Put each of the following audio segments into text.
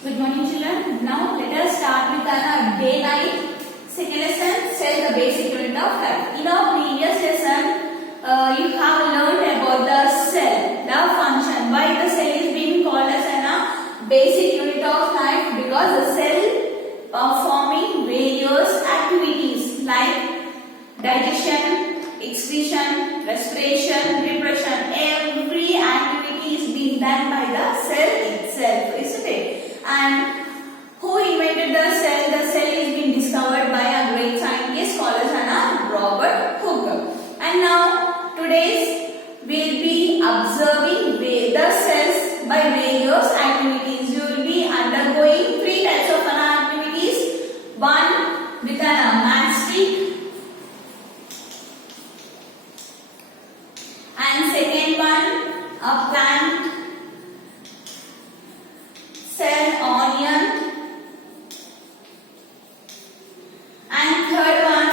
Good morning children. Now let us start with our day 9 second lesson, cell, the basic unit of life. In our previous lesson, you have learned about the cell, the function. Why the cell is being called as a basic unit of life? Because the cell performing various activities like digestion, excretion, respiration, reproduction. Every activity is being done by the cell itself, isn't it? And who invented the cell? The cell is being discovered by a great scientist called as Robert Hooke. And now today's we'll be observing the cells by various activities. You will be undergoing 3 types of activities. One with a matchstick, and second one a plant cell onion, and third one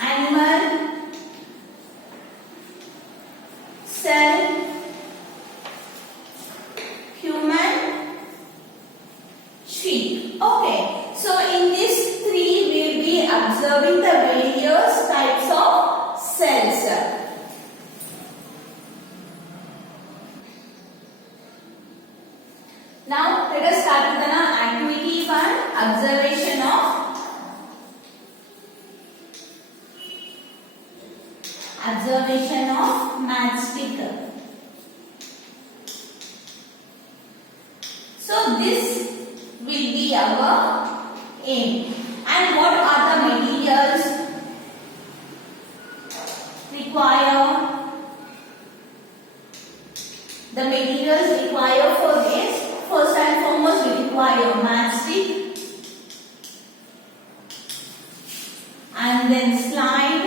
animal cell, human sheep. Okay, so in these 3 we will be observing the various types of cells. Now let us start with activity 1, observation of matchstick. So this will be our aim. And what are the materials required? The materials required for this, first and foremost we require matchstick, and then slide,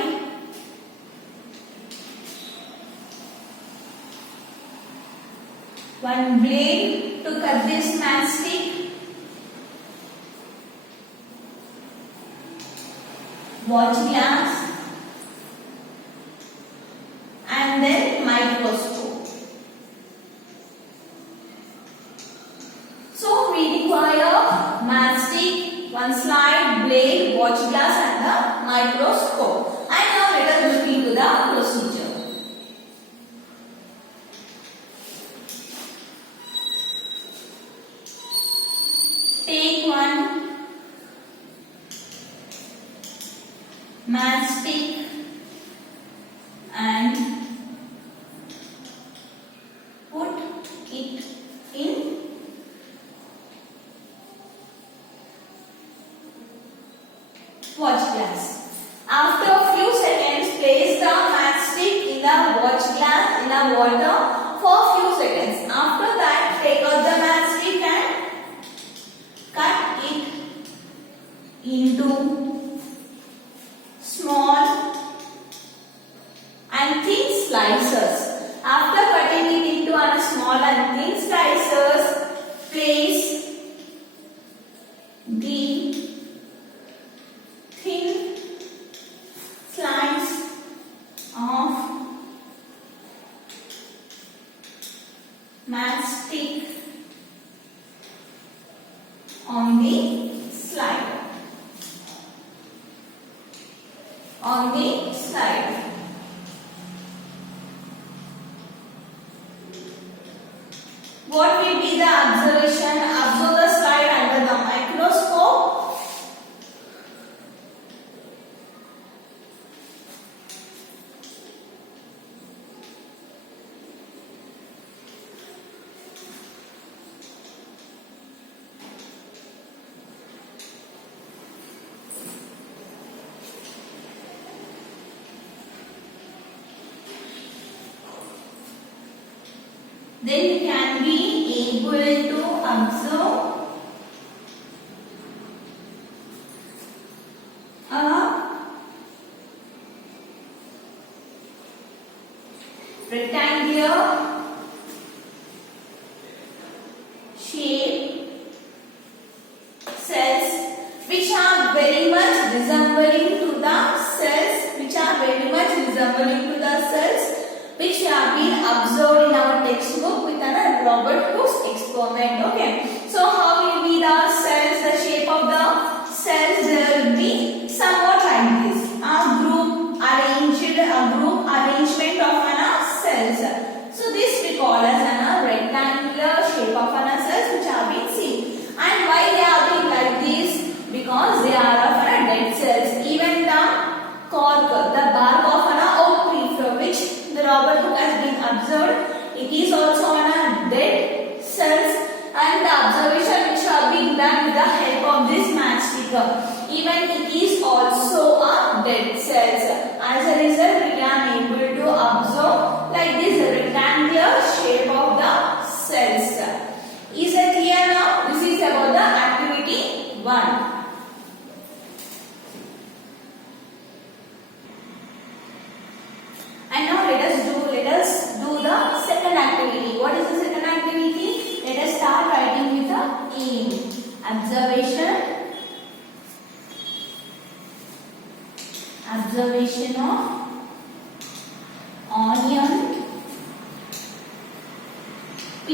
one blade to cut this matchstick, watch glass, and then microscope. So we require matchstick, one slide, blade, watch glass, and the microscope. And now let us look into the procedure. Take one matchstick and put it in watch glass. After a few seconds, place the matchstick in the watch glass in the water for a few seconds. After that, take out the matchstick and cut it into small and thin slices. After cutting it into a small and thin slices, place the thin slice of matchstick on the slide. What will be the observation? Observe the slide under the microscope. Then you can be able to observe a rectangular shape cells which are very much resembling to the cells which have been observed in our textbook with Robert Hooke experiment. Okay. So how will be the cells? The shape of the cells there will be somewhat like this. A group arrangement of cells. So this we call as a rectangular shape of cells which have been seen. And why they are being like this? Because they are of dead cells. Even the cork, the bark of an oak tree from which the Robert Hooke has been observed, it is also on dead cells. And the observation which have been done with the help of this matchstick, even it is also a dead cells. As a result, we can able to observe like this rectangular shape of the cells. Is it clear now? This is about the activity 1. And now let us do the second activity. What is the second activity? Let us start writing with the aim. Observation of onion P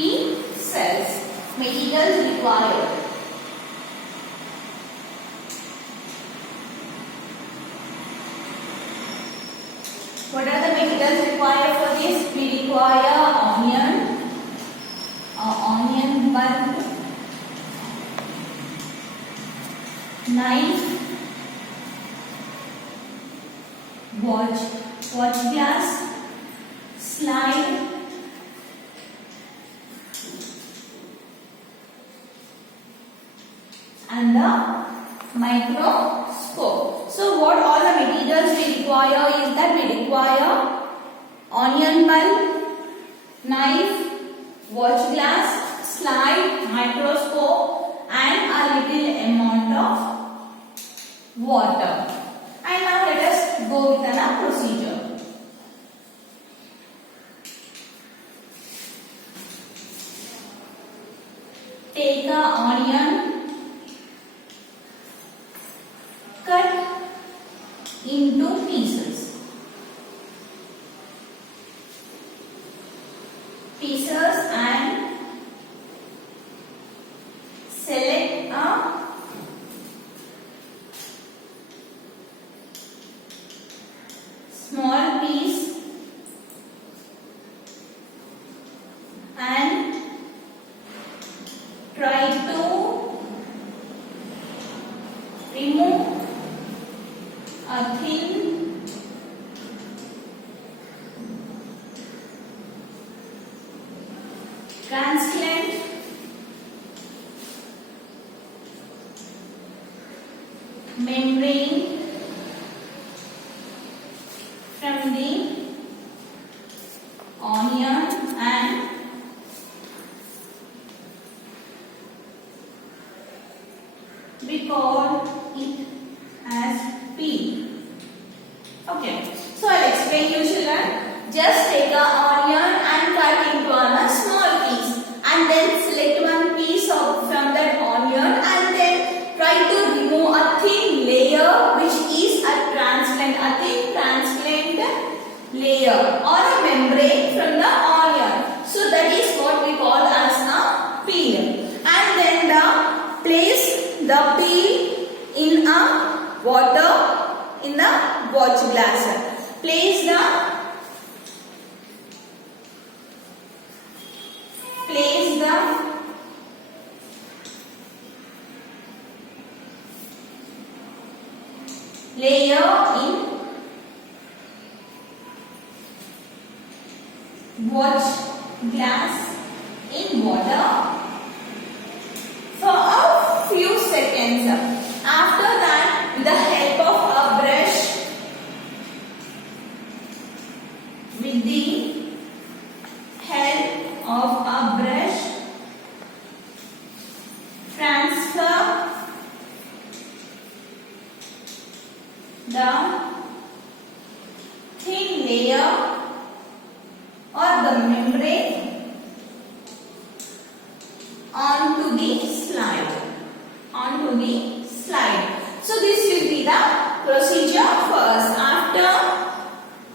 cells. Materials required. What are the materials required for this? We require onion, onion bulb, knife, watch glass, slide, and the microscope. So what all the materials we require is that we require onion bulb, knife, watch glass, slide, microscope, and a little amount of water. And now let us go with another procedure. Take a onion, cut into pieces. And select a small piece and try to remove a thin transparent membrane from the onion and we call it as peel. Okay, so I'll explain you children. Just take a onion and cut into a small piece and then select one piece from that onion and then try to remove a thin layer which is a thin transparent layer or a membrane from the onion. So that is what we call as a peel. And then place the peel in a water in the watch glass. Place the layer in watch glass in water for a few seconds. After that, with the help of a brush, transfer the thin layer or the membrane onto the slide. So this will be the procedure first. After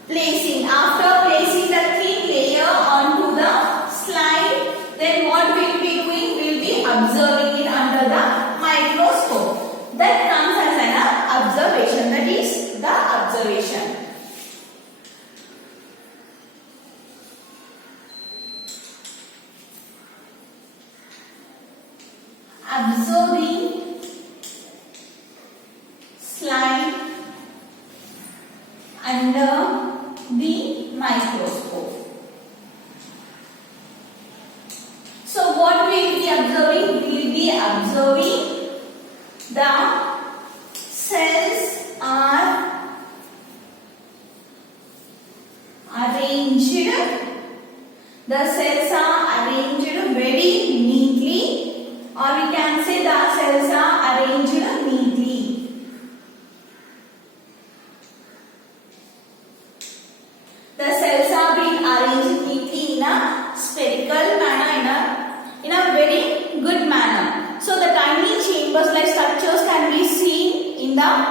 placing the thin layer onto the slide, then what we will be doing? observing the cells are arranged. The cells are arranged very neatly, or we can say the cells are arranged neatly. The cells are being arranged neatly in a spherical manner, in a very good manner. So the tiny chambers like structures can be seen in the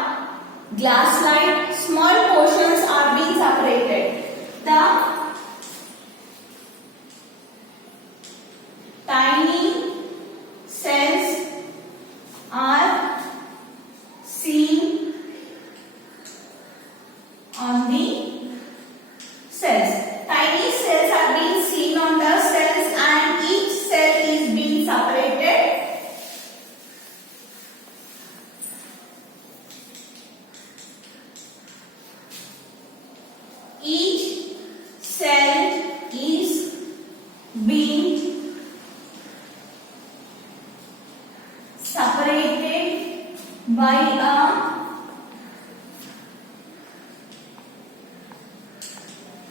glass slide. Small portions are being separated. The tiny cells are seen on the cells. Tiny cells are being seen on the cells, and each cell is being separated. Each cell is being separated by a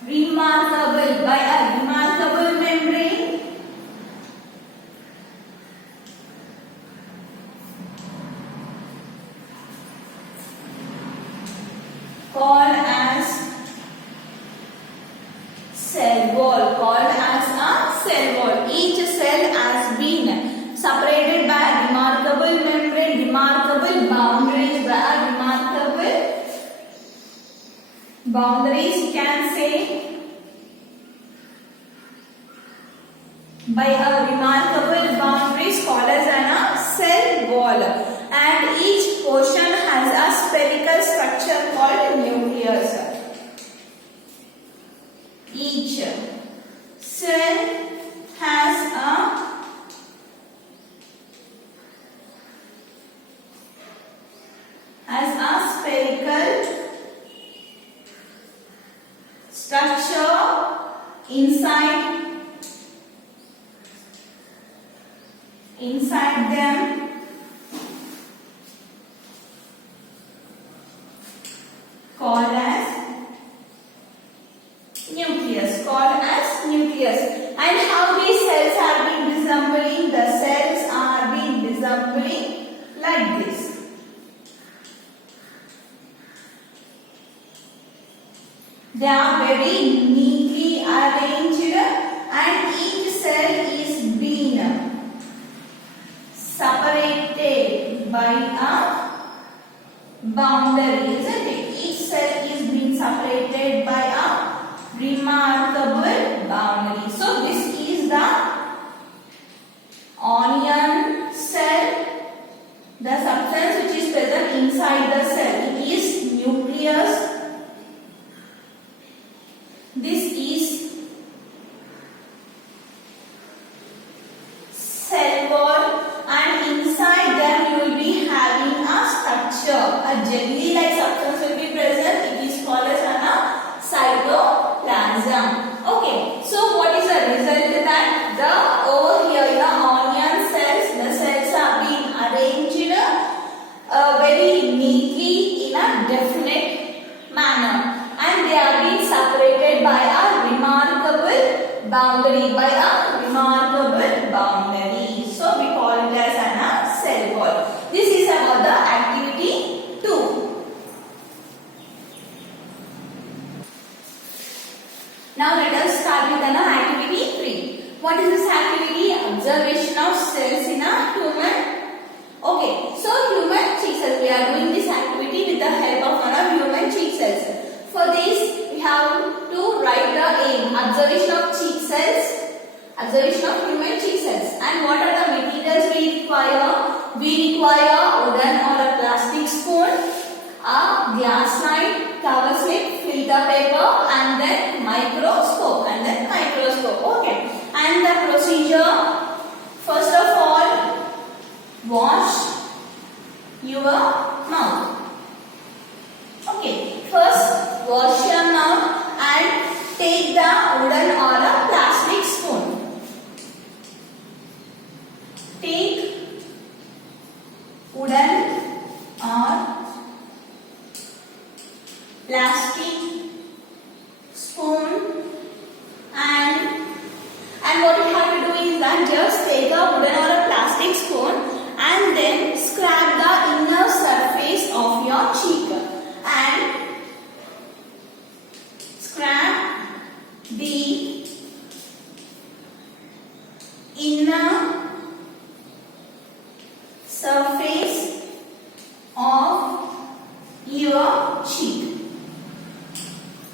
remarkable membrane called as cell wall. Each cell has been separated by a remarkable membrane, remarkable boundaries, you can say, by a remarkable boundaries called as a cell wall, and each portion has a spherical structure called nucleus. Each cell has a spherical structure inside them, called as nucleus. And how these cells are being resembling? The cells are being resembling like this. They are very neatly arranged, and each cell is being separated by a boundary, isn't it? Each cell is being separated by a remarkable boundary. So this is the onion cell, the substance which is present inside the cell. It is nucleus. This is cell wall, and inside them you will be having a structure, a jelly-like substance will be present. It is called as a cytoplasm. Okay, so what is the result? That over here the onion cells, the cells are being arranged very neatly in a definite manner, and they are being separated by a remarkable boundary, So we call it as a cell wall. This is about the activity 2. Now let us start with activity 3. What is this activity? Observation of cells in a human. Okay, so human cheek cells. We are doing this activity with the help of one of human cheek cells. For this, we have to write the aim. Observation of cheek cells. Observation of human cheek cells. And what are the materials we require? We require wooden or a plastic spoon, a glass slide, cover slip, filter paper, and then microscope. Okay. And the procedure. First of all, wash your mouth. Okay. First, wash your mouth and take the wooden or a plastic spoon. Take have to do is that just take a wooden or a plastic spoon and then scrap the inner surface of your cheek and scrap the inner surface of your cheek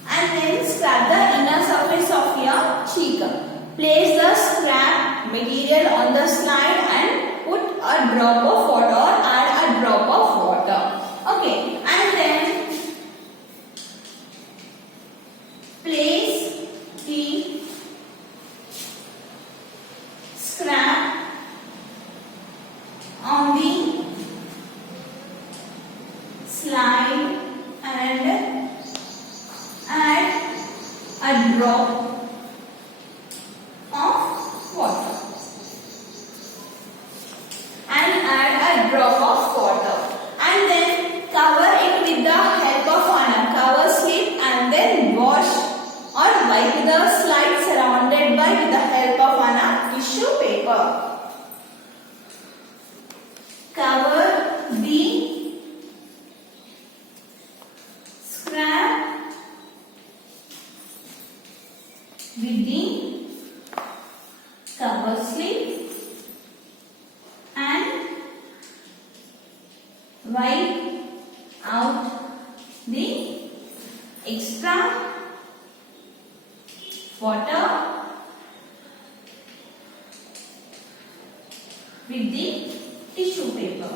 and then scrap the inner surface of your cheek. Place the scrap material on the slide and put a drop of water or add a drop of water. Okay, and then place the scrap on the slide and add a drop of water and then cover it with the help of a cover slip and then wash or wipe the slide surrounded by with the help of a tissue paper. Cover the scrap with the cover slip and wipe out the extra water with the tissue paper.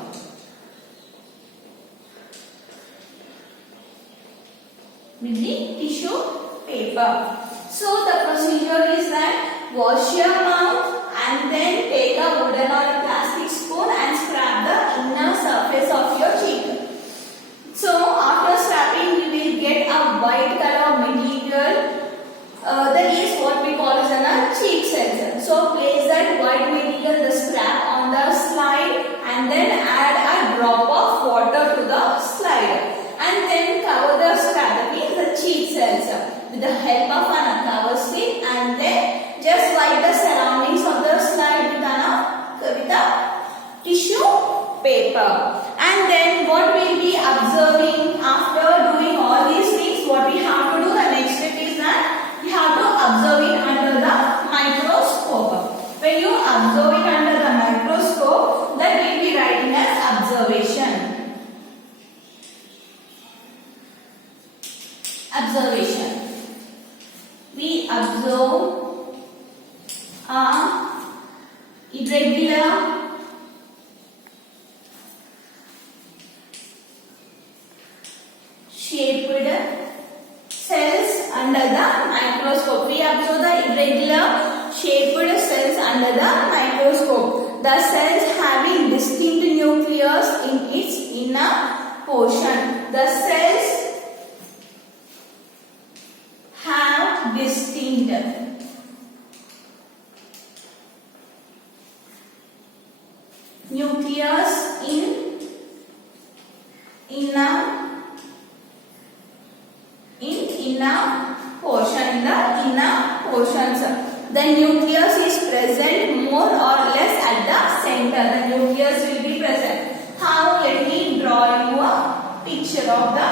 So the procedure is that wash your mouth and then take a wooden or a plastic spoon and scrap the inner surface of your cheek. So after scrapping we will get a white color material that is what we call as a cheek sensor. So place that white material, the scrap on the slide and then add a drop of water to the slide and then cover the scrap, that means the cheek sensor, with the help of a cover slip and then just wipe the surroundings of the slide with a tissue paper. And then what we will be observing after doing all these things, what we have to do, the next step is that we have to observe it under the microscope. When you observe it under the microscope, that will be writing as observation. Observation. We observe a irregular shaped cells under the microscope. We observe the irregular shaped cells under the microscope. The cells having distinct nucleus in its inner portion. The cells have distinct nucleus in inner portions. The nucleus is present more or less at the center. The nucleus will be present. How? Let me draw you a picture of the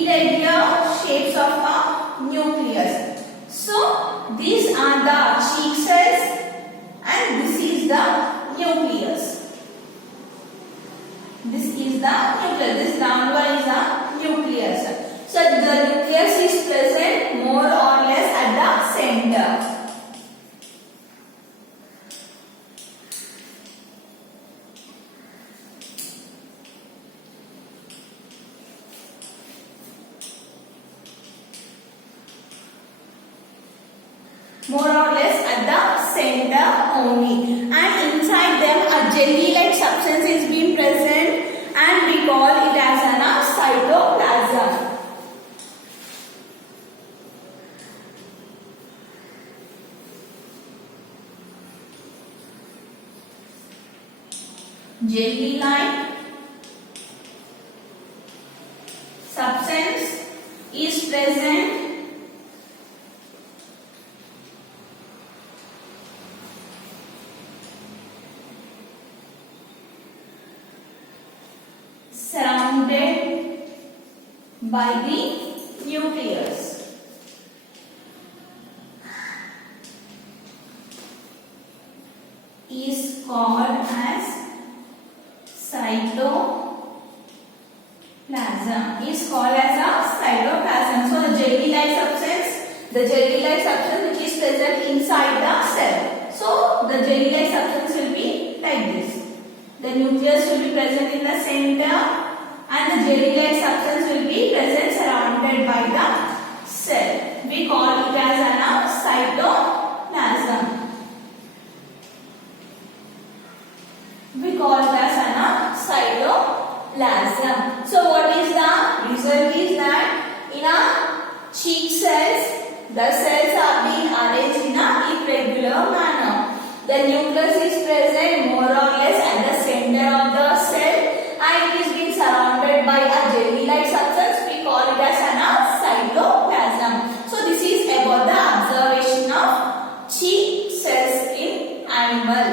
irregular shapes of a nucleus. So these are the cheek cells and this is the nucleus. This is the nucleus. This round one is the nucleus. So the nucleus is present more or less at the center. More or less at the center only, and inside them a jelly-like substance is being present and we call it as a cytoplasm. Jelly-like substance is present surrounded by the nucleus. Is called as cytoplasm. Is called as a cytoplasm. So the jelly-like substance which is present inside the cell. So the jelly-like substance will be like this. The nucleus will be present in the center, and the jelly-like substance will be present surrounded by the cell. We call it as a cytoplasm. We call it as a cytoplasm. So what is the result is that in a cheek cells, the cells are being arranged in a irregular manner. The nucleus is present more or less at the center of the cell, and it is being surrounded by a jelly-like substance. We call it as a cytoplasm. So this is about the observation of cheek cells in animals.